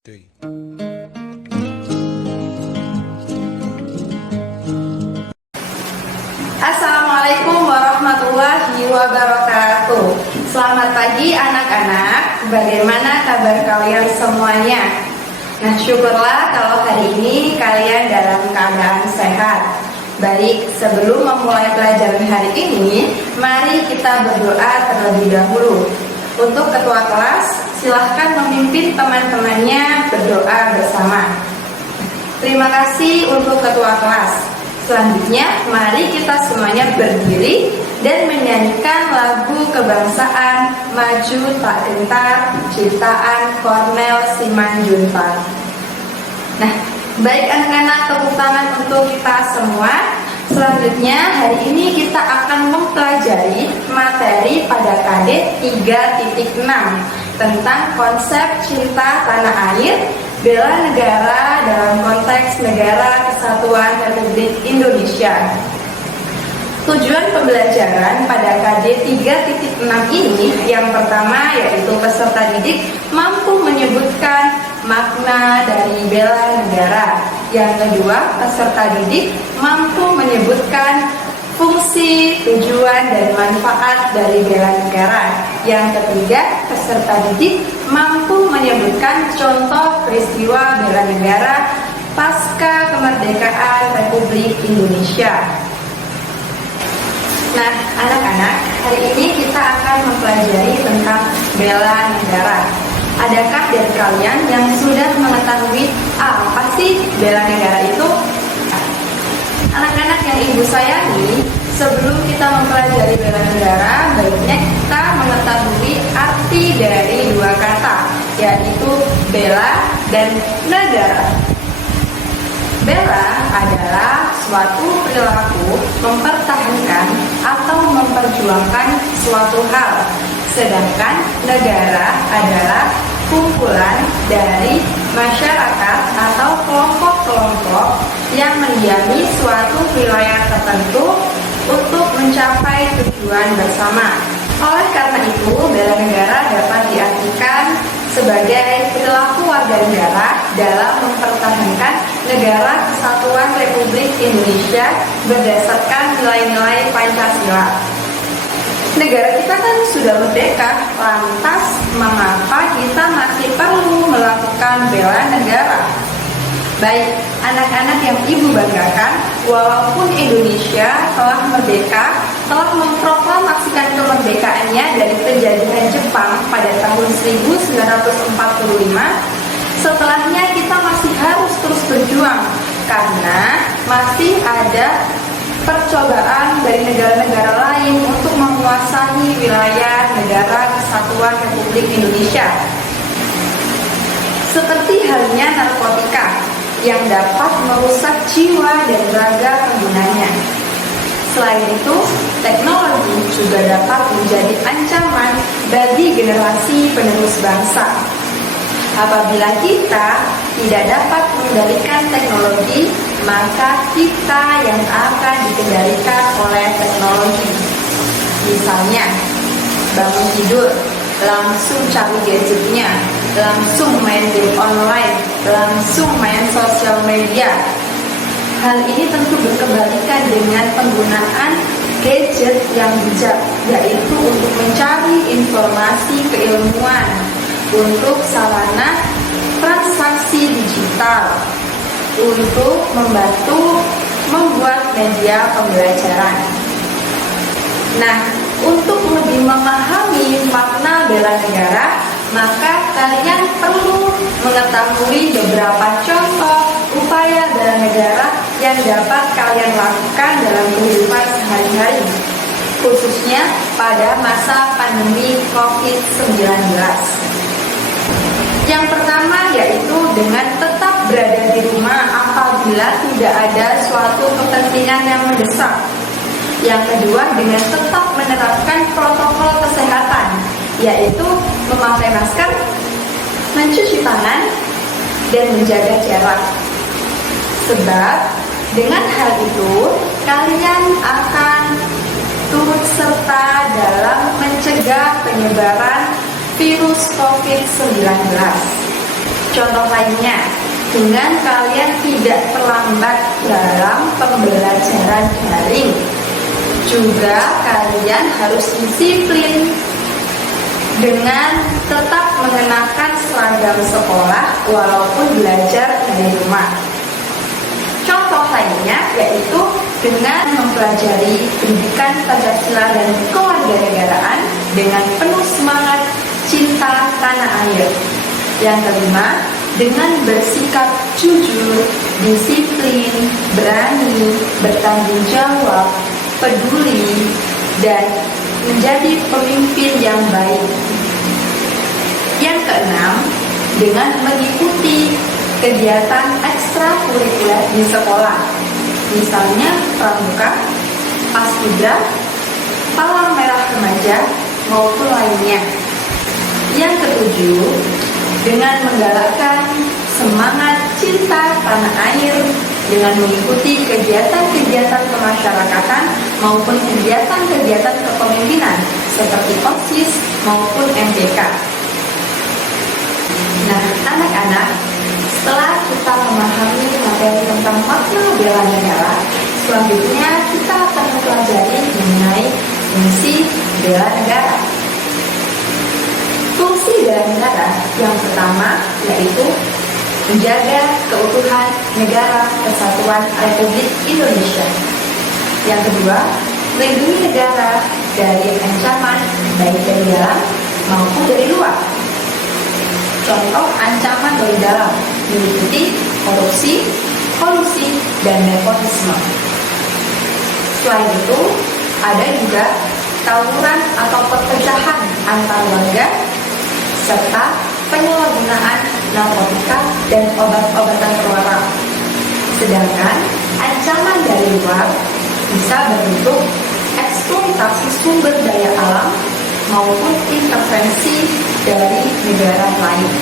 Three. Assalamualaikum warahmatullahi wabarakatuh. Selamat pagi anak-anak. Bagaimana kabar kalian semuanya? Nah, syukurlah kalau hari ini kalian dalam keadaan sehat. Baik, sebelum memulai pelajaran hari ini, mari kita berdoa terlebih dahulu. Untuk ketua kelas, silahkan memimpin teman-temannya berdoa bersama. Terima kasih untuk ketua kelas. Selanjutnya, mari kita semuanya berdiri dan menyanyikan lagu kebangsaan Maju Tak Gentar ciptaan Cornel Simanjuntak. Nah, baik anak-anak, tepuk tangan untuk kita semua. Selanjutnya, hari ini kita akan mempelajari materi pada KD 3.6 tentang konsep cinta tanah air, bela negara dalam konteks Negara Kesatuan Republik Indonesia. Tujuan pembelajaran pada KD 3.6 ini yang pertama yaitu peserta didik mampu menyebutkan makna dari bela negara. Yang kedua, peserta didik mampu menyebutkan fungsi, tujuan, dan manfaat dari bela negara. Yang ketiga, peserta didik mampu menyebutkan contoh peristiwa bela negara pasca kemerdekaan Republik Indonesia. Nah, anak-anak, hari ini kita akan mempelajari tentang bela negara. Adakah dari kalian yang sudah mengetahui apa sih bela negara itu? Anak-anak yang ibu sayangi, sebelum kita mempelajari bela negara, baiknya kita mengetahui arti dari dua kata, yaitu bela dan negara. Bela adalah suatu perilaku mempertahankan atau memperjuangkan suatu hal, sedangkan negara adalah kumpulan dari masyarakat atau kelompok-kelompok yang mendiami suatu wilayah tertentu untuk mencapai tujuan bersama. Oleh karena itu, bela negara dapat diartikan sebagai perilaku warga negara dalam mempertahankan Negara Kesatuan Republik Indonesia berdasarkan nilai-nilai Pancasila. Negara kita kan sudah merdeka, lantas mengapa kita masih perlu melakukan bela negara? Baik, anak-anak yang ibu banggakan, walaupun Indonesia telah merdeka, telah memproklamasikan kemerdekaannya dari penjajahan Jepang pada tahun 1945, setelahnya kita masih harus terus berjuang karena masih ada percobaan dari negara-negara lain untuk menguasai wilayah Negara Kesatuan Republik Indonesia. Seperti halnya narkotika yang dapat merusak jiwa dan raga penggunanya. Selain itu, teknologi juga dapat menjadi ancaman bagi generasi penerus bangsa. Apabila kita tidak dapat mengendalikan teknologi, maka kita yang akan dikendalikan oleh teknologi. Misalnya, bangun tidur, langsung cari gadgetnya, langsung main game online, langsung main sosial media. Hal ini tentu berkebalikan dengan penggunaan gadget yang bijak, yaitu untuk mencari informasi keilmuan, untuk sarana transaksi digital, untuk membantu membuat media pembelajaran. Nah, untuk lebih memahami makna bela negara, maka kalian perlu mengetahui beberapa contoh upaya bela negara yang dapat kalian lakukan dalam kehidupan sehari-hari, khususnya pada masa pandemi COVID-19. Yang pertama yaitu dengan tetap berada di rumah apabila tidak ada suatu kepentingan yang mendesak. Yang kedua, dengan tetap menerapkan protokol kesehatan, yaitu memakai masker, mencuci tangan, dan menjaga jarak. Sebab dengan hal itu, kalian akan turut serta dalam mencegah penyebaran virus COVID-19. Contoh lainnya, dengan kalian tidak terlambat dalam pembelajaran daring. Juga kalian harus disiplin dengan tetap mengenakan seragam sekolah walaupun belajar dari rumah. Contoh lainnya yaitu dengan mempelajari pendidikan Pancasila dan kewarganegaraan dengan penuh semangat cinta tanah air. Yang kelima, dengan bersikap jujur, disiplin, berani, bertanggung jawab, peduli, dan menjadi pemimpin yang baik. Yang keenam, dengan mengikuti kegiatan ekstrakurikuler di sekolah, misalnya pramuka, paskibra, palang merah remaja, maupun lainnya. Yang ketujuh, dengan menggalakkan semangat cinta tanah air dengan mengikuti kegiatan-kegiatan kemasyarakatan maupun kegiatan-kegiatan kepemimpinan seperti OSIS maupun MTK. Nah, anak-anak, setelah kita memahami materi tentang makna bela negara, selanjutnya kita akan mempelajari mengenai fungsi bela negara. Fungsi bela negara yang pertama yaitu menjaga keutuhan negara kesatuan Republik Indonesia. Yang kedua, melindungi negara dari ancaman baik dari dalam maupun dari luar. Contoh ancaman dari dalam meliputi korupsi, kolusi, dan nepotisme. Selain itu, ada juga tawuran atau perpecahan antar warga serta penyalahgunaan narkotika dan obat-obatan terlarang. Sedangkan ancaman dari luar bisa berbentuk eksploitasi sumber daya alam maupun intervensi dari negara lain.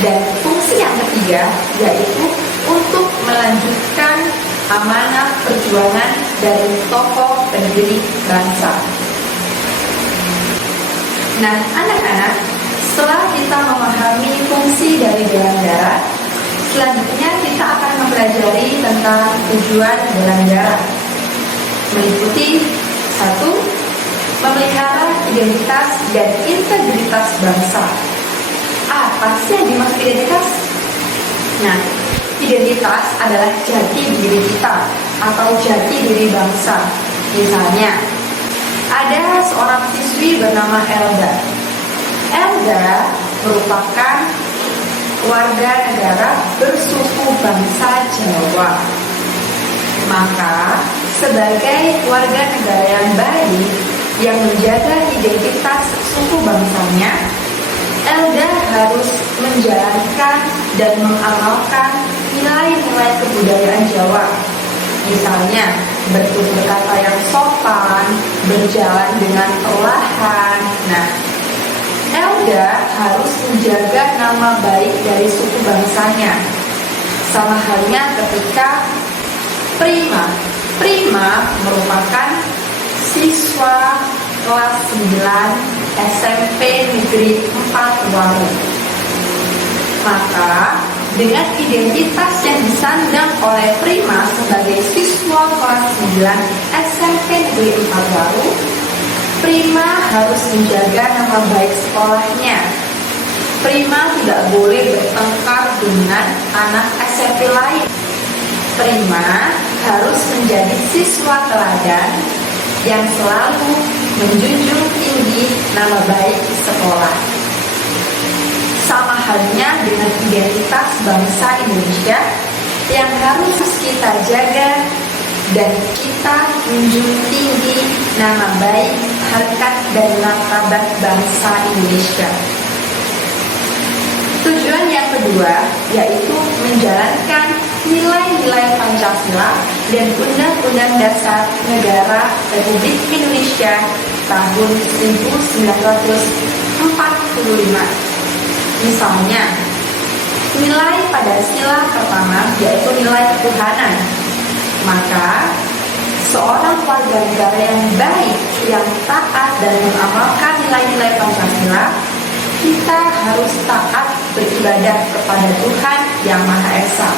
Dan fungsi yang ketiga yaitu untuk melanjutkan amanah perjuangan dari tokoh pendiri bangsa. Nah, anak-anak, setelah kita memahami fungsi dari bela negara, selanjutnya kita akan mempelajari tentang tujuan bela negara. Meliputi 1. Memelihara identitas dan integritas bangsa. Apa sih yang dimaksud identitas? Nah, identitas adalah jati diri kita atau jati diri bangsa. Misalnya, ada seorang siswi bernama Elda. Elda merupakan warga negara bersuku bangsa Jawa. Maka, sebagai warga negara yang baik yang menjaga identitas suku bangsanya, Elda harus menjalankan dan mengamalkan nilai-nilai kebudayaan Jawa. Misalnya, bertutur kata yang sopan, berjalan dengan perlahan. Nah, Elda harus menjaga nama baik dari suku bangsanya. Sama halnya ketika Prima. Prima merupakan siswa kelas 9 SMP Negeri 4 Waru. Maka, dengan identitas yang disandang oleh Prima sebagai siswa kelas 9 SMP Negeri 4 Waru, Prima harus menjaga nama baik sekolahnya. Prima tidak boleh bertengkar dengan anak SMP lain. Prima harus menjadi siswa teladan yang selalu menjunjung tinggi nama baik sekolah. Sama halnya dengan identitas bangsa Indonesia yang harus kita jaga dan kita junjung tinggi nama baik, harkat dan martabat bangsa Indonesia. Tujuan yang kedua yaitu menjalankan nilai-nilai Pancasila dan Undang-Undang Dasar Negara Republik Indonesia tahun 1945. Misalnya, nilai pada sila pertama yaitu nilai ketuhanan. Maka, seorang warga negara yang baik, yang taat dan mengamalkan nilai-nilai Pancasila, kita harus taat beribadah kepada Tuhan yang Maha Esa.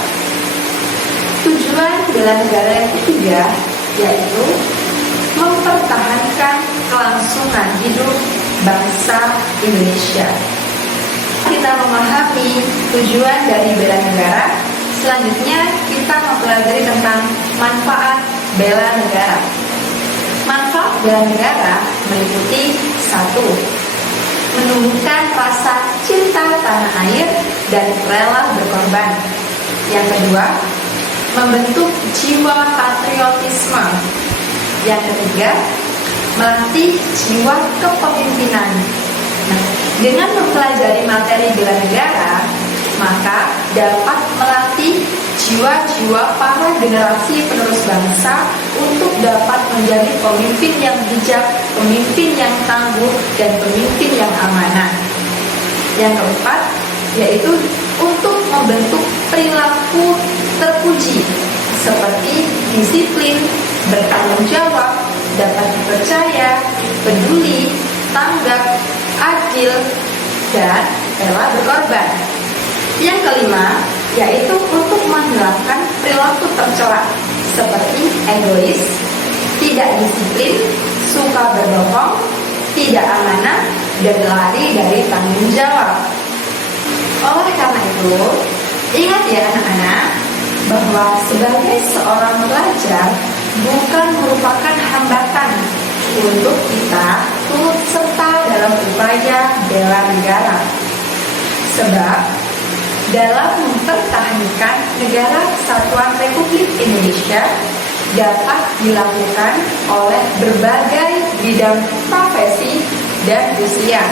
Tujuan bela negara yang ketiga yaitu mempertahankan kelangsungan hidup bangsa Indonesia. Kita memahami tujuan dari bela negara. Selanjutnya kita mempelajari tentang manfaat bela negara. Manfaat bela negara meliputi 1. Menumbuhkan rasa cinta tanah air dan rela berkorban. Yang kedua, membentuk jiwa patriotisme. Yang ketiga, melatih jiwa kepemimpinan. Nah, dengan mempelajari materi bela negara, maka dapat melatih jiwa-jiwa para generasi penerus bangsa untuk dapat menjadi pemimpin yang bijak, pemimpin yang tangguh, dan pemimpin yang amanah. Yang keempat, yaitu untuk membentuk perilaku terpuji seperti disiplin, bertanggung jawab, dapat dipercaya, peduli, tanggap, adil, dan rela berkorban. Yang kelima, yaitu untuk menghilangkan perilaku tercela seperti egois, tidak disiplin, suka berbohong, tidak amanah, dan lari dari tanggung jawab. Oleh karena itu, ingat ya anak-anak, bahwa sebagai seorang pelajar bukan merupakan hambatan untuk kita turut serta dalam upaya bela negara. Sebab dalam mempertahankan negara kesatuan Republik Indonesia dapat dilakukan oleh berbagai bidang profesi dan usia.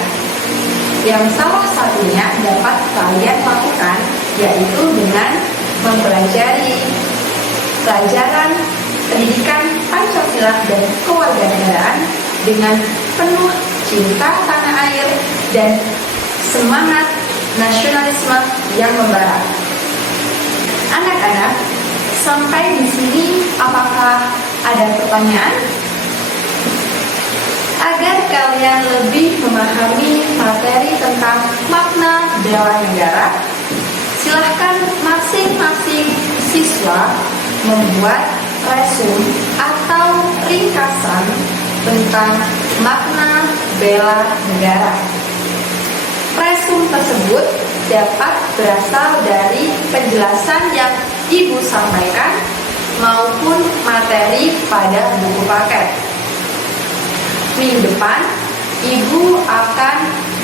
Yang salah satunya dapat kalian lakukan yaitu dengan mempelajari pelajaran pendidikan Pancasila dan kewarganegaraan dengan penuh cinta tanah air dan semangat nasionalisme yang membara. Anak-anak, sampai di sini apakah ada pertanyaan? Agar kalian lebih memahami materi tentang makna bela negara, silahkan masing-masing siswa membuat resume atau ringkasan tentang makna bela negara. Resume tersebut dapat berasal dari penjelasan yang Ibu sampaikan maupun materi pada buku paket. Minggu depan, Ibu akan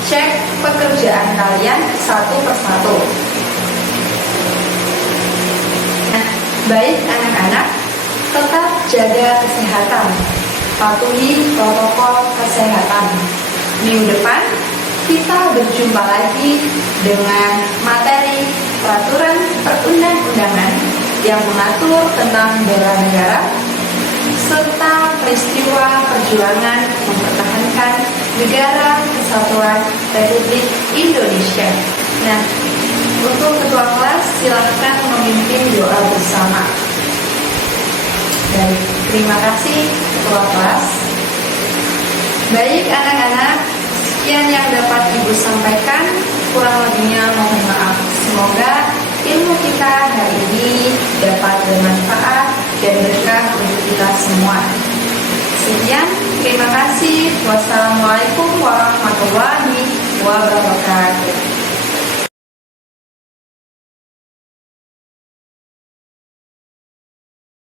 cek pekerjaan kalian satu persatu. Nah, baik anak-anak, tetap jaga kesehatan, patuhi protokol kesehatan. Minggu depan, kita berjumpa lagi dengan materi peraturan perundang-undangan yang mengatur tentang bela negara serta peristiwa perjuangan mempertahankan negara kesatuan Republik Indonesia. Nah, untuk ketua kelas silahkan memimpin doa bersama. Baik, terima kasih ketua kelas. Baik anak-anak, sekian yang dapat Ibu sampaikan, kurang lebihnya mohon maaf. Semoga ilmu kita hari ini dapat bermanfaat dan berkah untuk kita semua. Sekian, terima kasih. Wassalamualaikum warahmatullahi wabarakatuh.